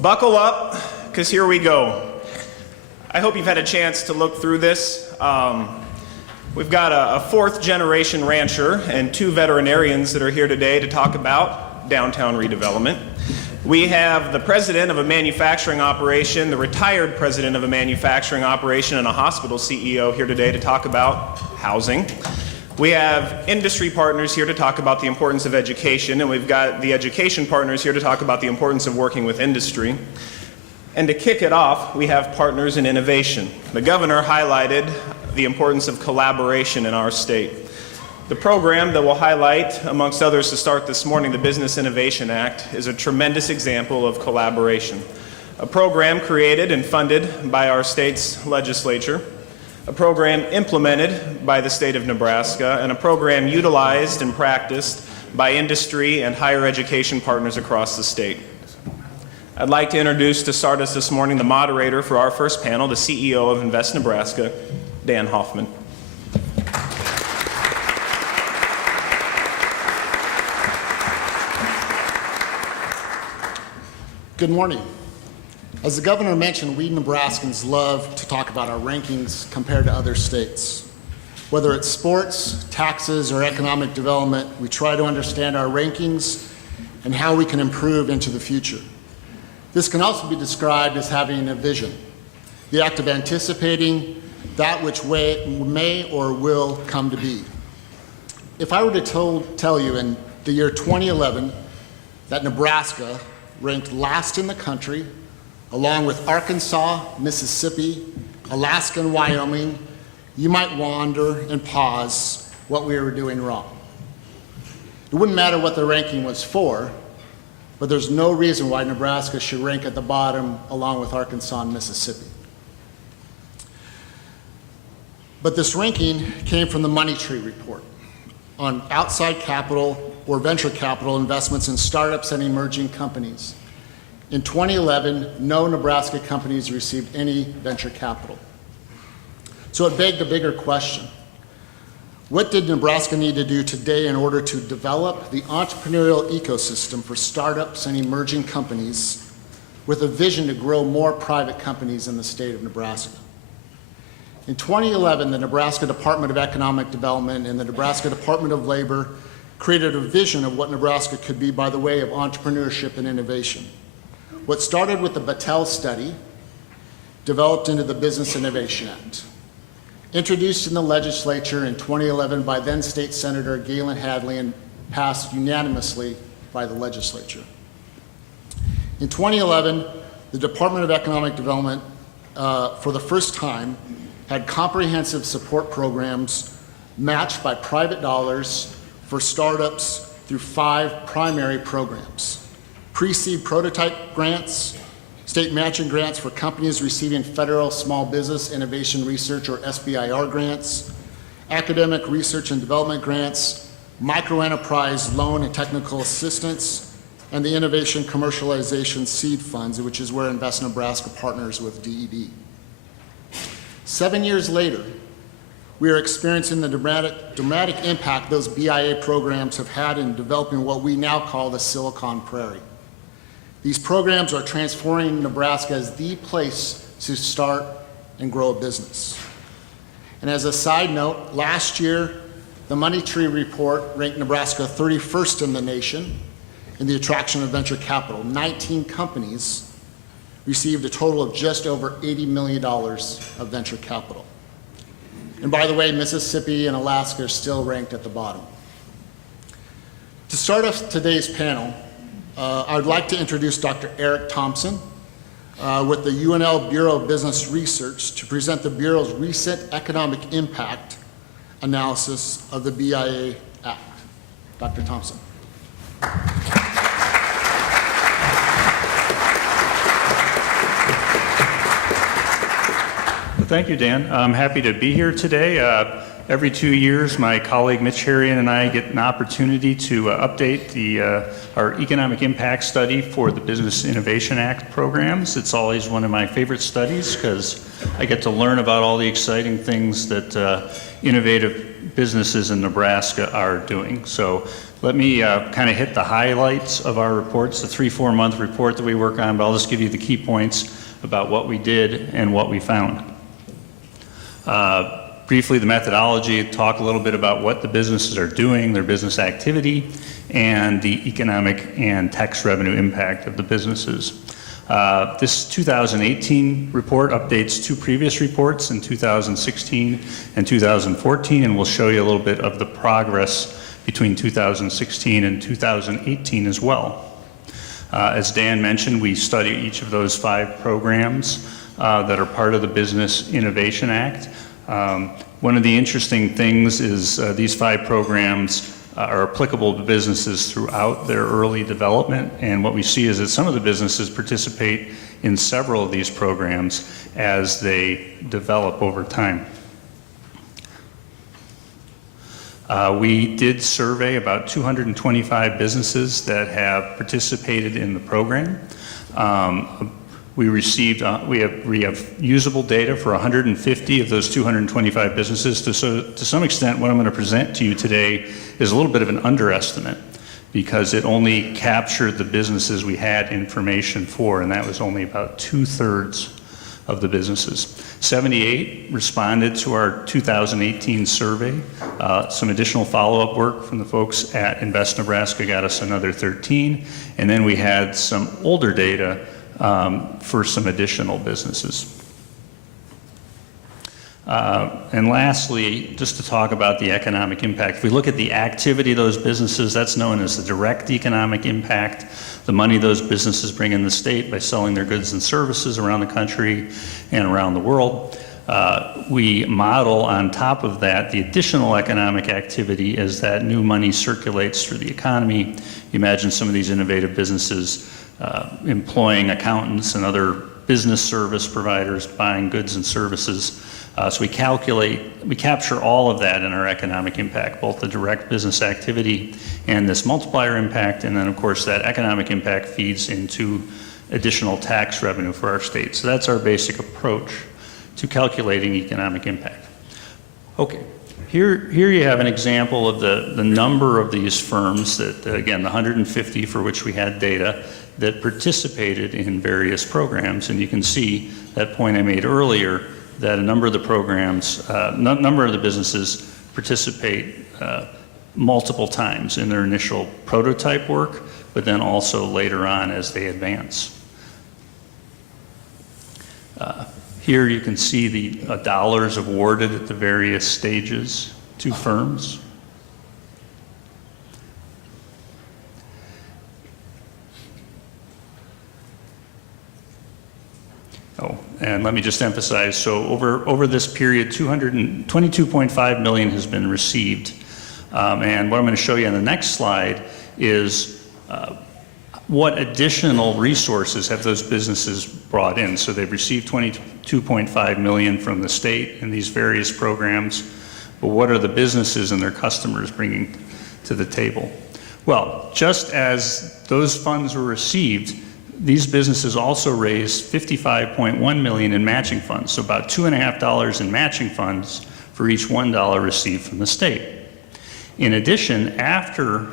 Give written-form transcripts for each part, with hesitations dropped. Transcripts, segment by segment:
Buckle up, because here we go. I hope you've had a chance to look through this. We've got a fourth-generation rancher and two veterinarians that are here today to talk about downtown redevelopment. We have the president of a manufacturing operation, the retired president of a manufacturing operation, and a hospital CEO here today to talk about housing. We have industry partners here to talk about the importance of education, and we've got the education partners here to talk about the importance of working with industry. And to kick it off, we have partners in innovation. The governor highlighted the importance of collaboration in our state. The program that we'll highlight, amongst others to start this morning, the Business Innovation Act, is a tremendous example of collaboration. A program created and funded by our state's legislature, a program implemented by the state of Nebraska, and a program utilized and practiced by industry and higher education partners across the state. I'd like to introduce to start us this morning the moderator for our first panel, the CEO of Invest Nebraska, Dan Hoffman. Good morning. As the governor mentioned, we Nebraskans love to talk about our rankings compared to other states. Whether it's sports, taxes, or economic development, we try to understand our rankings and how we can improve into the future. This can also be described as having a vision, the act of anticipating that which may or will come to be. If I were to tell you in the year 2011 that Nebraska ranked last in the country, along with Arkansas, Mississippi, Alaska, and Wyoming, you might wonder and pause what we were doing wrong. It wouldn't matter what the ranking was for, but there's no reason why Nebraska should rank at the bottom along with Arkansas and Mississippi. But this ranking came from the Money Tree report on outside capital or venture capital investments in startups and emerging companies. In 2011, no Nebraska companies received any venture capital. So it begged a bigger question. What did Nebraska need to do today in order to develop the entrepreneurial ecosystem for startups and emerging companies with a vision to grow more private companies in the state of Nebraska? In 2011, the Nebraska Department of Economic Development and the Nebraska Department of Labor created a vision of what Nebraska could be by the way of entrepreneurship and innovation. What started with the Battelle study developed into the Business Innovation Act, introduced in the legislature in 2011 by then State Senator Galen Hadley and passed unanimously by the legislature. In 2011, the Department of Economic Development, for the first time, had comprehensive support programs matched by private dollars for startups through 5 primary programs. Pre-seed prototype grants, state matching grants for companies receiving federal small business innovation research or SBIR grants, academic research and development grants, microenterprise loan and technical assistance, and the innovation commercialization seed funds, which is where Invest Nebraska partners with DED. 7 years later, we are experiencing the dramatic impact those BIA programs have had in developing what we now call the Silicon Prairie. These programs are transforming Nebraska as the place to start and grow a business. And as a side note, last year, the Money Tree report ranked Nebraska 31st in the nation in the attraction of venture capital. 19 companies received a total of just over $80 million of venture capital. And by the way, Mississippi and Alaska are still ranked at the bottom. To start off today's panel, I would like to introduce Dr. Eric Thompson with the UNL Bureau of Business Research to present the Bureau's recent economic impact analysis of the BIA Act. Dr. Thompson. Thank you, Dan. I'm happy to be here today. Every 2 years, my colleague Mitch Harrion and I get an opportunity to update our economic impact study for the Business Innovation Act programs. It's always one of my favorite studies because I get to learn about all the exciting things that innovative businesses in Nebraska are doing. So Let me kind of hit the highlights of our reports, the 3-4 month report that we work on, but I'll just give you the key points about what we did and what we found. Briefly, the methodology, talk a little bit about what the businesses are doing, their business activity, and the economic and tax revenue impact of the businesses. This 2018 report updates 2 previous reports in 2016 and 2014, and we'll show you a little bit of the progress between 2016 and 2018 as well. As Dan mentioned, we study each of those 5 programs that are part of the Business Innovation Act. One of the interesting things is these 5 programs are applicable to businesses throughout their early development, and what we see is that some of the businesses participate in several of these programs as they develop over time. We did survey about 225 businesses that have participated in the program. We have usable data for 150 of those 225 businesses. To some extent, what I'm going to present to you today is a little bit of an underestimate because it only captured the businesses we had information for, and that was only about 2/3 of the businesses. 78 responded to our 2018 survey. Some additional follow-up work from the folks at Invest Nebraska got us another 13, and then we had some older data for some additional businesses. And lastly, just to talk about the economic impact. If we look at the activity of those businesses, that's known as the direct economic impact, the money those businesses bring in the state by selling their goods and services around the country and around the world. We model on top of that the additional economic activity as that new money circulates through the economy. You imagine some of these innovative businesses employing accountants and other business service providers buying goods and services. So we capture all of that in our economic impact, both the direct business activity and this multiplier impact, and then of course that economic impact feeds into additional tax revenue for our state. So that's our basic approach to calculating economic impact. Okay, here you have an example of the number of these firms that, again, the 150 for which we had data that participated in various programs, and you can see that point I made earlier, that a number of the programs, number of the businesses participate multiple times in their initial prototype work, but then also later on as they advance. Here you can see the dollars awarded at the various stages to firms. Oh, and let me just emphasize, so over this period, $22.5 million has been received. And what I'm going to show you on the next slide is what additional resources have those businesses brought in. So they've received $22.5 million from the state in these various programs, but what are the businesses and their customers bringing to the table? Well, just as those funds were received, these businesses also raised $55.1 million in matching funds, so about $2.50 in matching funds for each $1 received from the state. In addition, after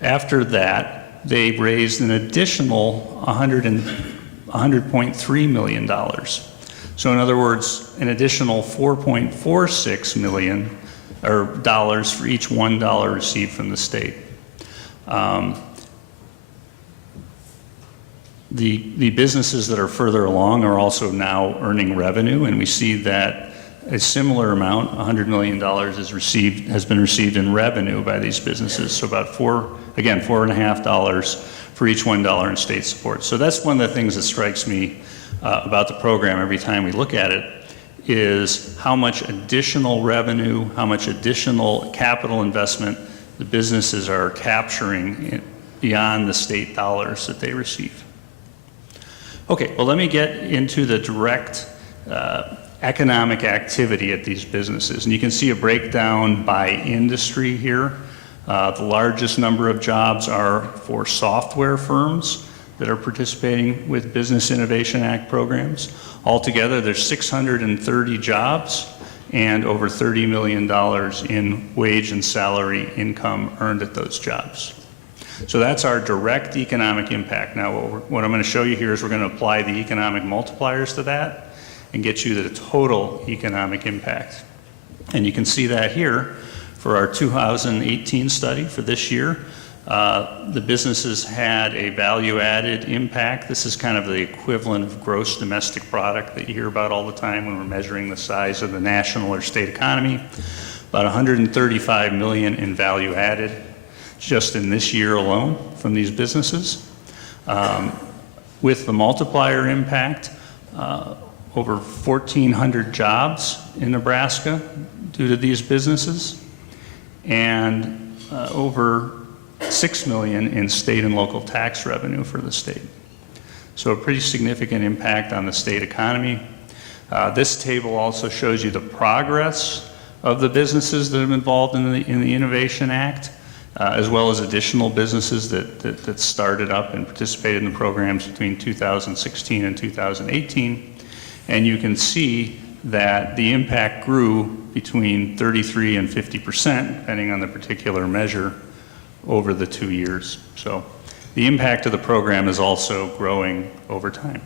that, they raised an additional $100.3 million. So in other words, an additional $4.46 million dollars for each $1 received from the state. The businesses that are further along are also now earning revenue, and we see that a similar amount, $100 million, has been received in revenue by these businesses. So about $4.50 for each $1 in state support. So that's one of the things that strikes me about the program every time we look at it, is how much additional revenue, how much additional capital investment the businesses are capturing beyond the state dollars that they receive. Okay, well, let me get into the direct economic activity at these businesses. And you can see a breakdown by industry here. The largest number of jobs are for software firms that are participating with Business Innovation Act programs. Altogether, there's 630 jobs, and over $30 million in wage and salary income earned at those jobs. So that's our direct economic impact. Now, what I'm going to show you here is we're going to apply the economic multipliers to that and get you the total economic impact. And you can see that here for our 2018 study for this year. The businesses had a value-added impact. This is kind of the equivalent of gross domestic product that you hear about all the time when we're measuring the size of the national or state economy. About 135 million in value added just in this year alone from these businesses. With the multiplier impact, over 1,400 jobs in Nebraska due to these businesses, and over 6 million in state and local tax revenue for the state. So a pretty significant impact on the state economy. This table also shows you the progress of the businesses that have been involved in the Innovation Act, as well as additional businesses that started up and participated in the programs between 2016 and 2018. And you can see that the impact grew between 33 and 50%, depending on the particular measure, over the 2 years. So the impact of the program is also growing over time.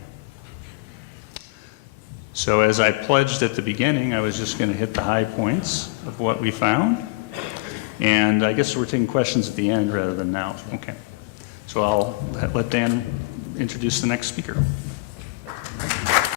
So as I pledged at the beginning, I was just going to hit the high points of what we found. And I guess we're taking questions at the end rather than now. Okay. So I'll let Dan introduce the next speaker.